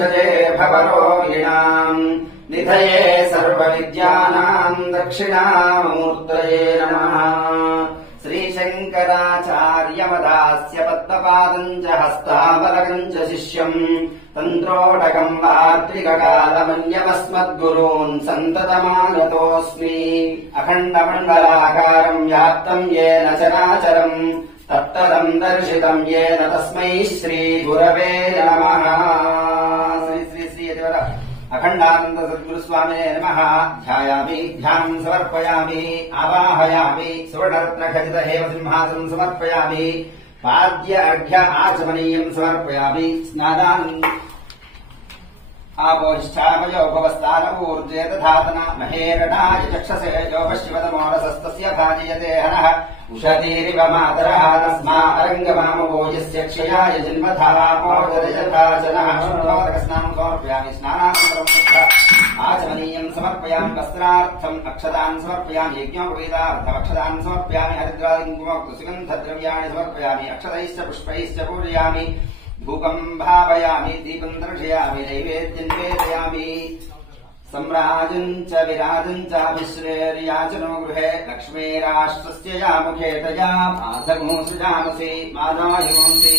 भिषजे भवरोगिणाम् निधये सर्वविद्यानाम् दक्षिणामूर्तये नमः। श्रीशङ्कराचार्यमदास्य पद्मपादम् च हस्तावलकम् च शिष्यम् तन्त्रोटकम् वार्त्रिककालमन्यमस्मद्गुरून् सन्ततमागतोऽस्मि। अखण्डमण्डलाकारम् व्याप्तम् येन चराचरम् तत्तदम् दर्शितम् येन तस्मै श्रीगुरवे नमः। श्री अखण्डानन्द सद्गुरुस्वामिने नमः। ध्यायामि ध्यानम् समर्पयामि आवाहयामि सुवर्णरत्नखचित हेमसिंहासनम् समर्पयामि पाद्य अर्घ्य आचमनीयम् समर्पयामि स्नानान् आपोष्ठामयोपवस्थानपूर्जे तथातना महेरणाय चक्षसे योपशिवतमोरसस्तस्य भाजयते हनः उषतीरिव मातरः तस्मारङ्गमनमवोजस्य क्षयाय जन्मधारापोदरजथाचनः शुद्धोदकस्नाम् समर्पयामि स्नानानन्तरम् आचमनीयम् समर्पयामि वस्त्रार्थम् अक्षतान् समर्पयामि यज्ञोपवीतार्थमक्षतान् समर्पयामि हरिद्रालिङ्गुमोक्तुसुगन्धद्रव्याणि समर्पयामि अक्षतैश्च पुष्पैश्च पूजयामि धूपम् भावयामि दीपम् दर्शयामि नैवेद्यम् निवेदयामि सम्राजम् च विराजम् चाभिश्रेर्याचनो गृहे लक्ष्मीराष्ट्रस्य यामुखे तया माधगो सृजामसि मानाहिमंसि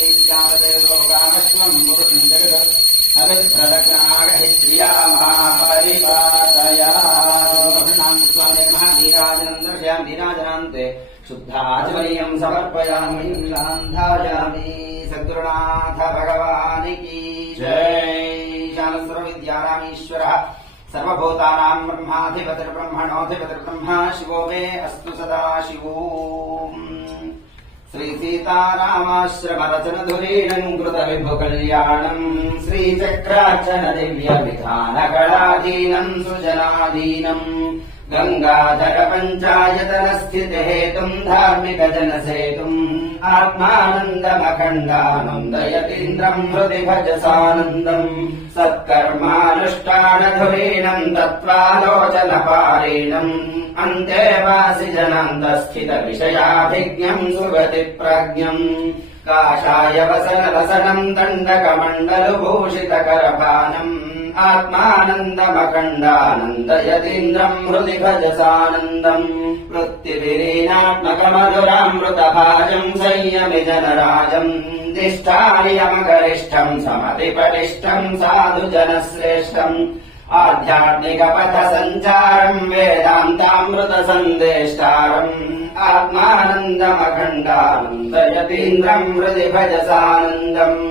लोकामश्वम् पुरुषम् जगत् हरिभ्रदग्नागहित्रिया महापरिपादया स्वामी नमः। नीराजनम् दर्शयामि नीराजनान्ते शुद्धाचमनीयम् समर्पयामि लान्धायामि। सद्गुरुनाथ भगवान् की जय। ईशानसर्वविद्यानामीश्वरः सर्वभूतानाम् ब्रह्माधिपतिर्ब्रह्मणोऽधिपतिर्ब्रह्मा शिवो मे अस्तु सदा शिवो। श्रीसीतारामाश्रमरचनधुरीणम् कृतविभुकल्याणम् श्रीचक्रार्चन दिव्यविधानकलादीनम् सुजनादीनम् गंगाधर पञ्चायतनस्थितिहेतुम् धार्मिकजनसेतुम् आत्मानन्दमखण्डानन्दयतीन्द्रम् हृदि भजसानन्दम् सत्कर्मानुष्ठानधुरीणम् तत्त्वालोचनपारीणम् अन्तेवासिजनान्तस्थितविषयाभिज्ञम् सुगतिप्रज्ञम् काषाय वसनरसनम् दण्डकमण्डलभूषितकरभानम् आत्मानन्दमखण्डानन्दयतीन्द्रम् हृदि भजसानन्दम् वृत्तिविलीनात्मकमधुरामृतभाजम् संयमि जनराजम् दिष्ठानियमगरिष्ठम् समतिपटिष्ठम् साधुजनश्रेष्ठम् आध्यात्मिकपथ सञ्चारम् वेदान्तामृतसन्देष्टारम् आत्मानन्दमखण्डानन्दयतीन्द्रम् हृदि भजसानन्दम्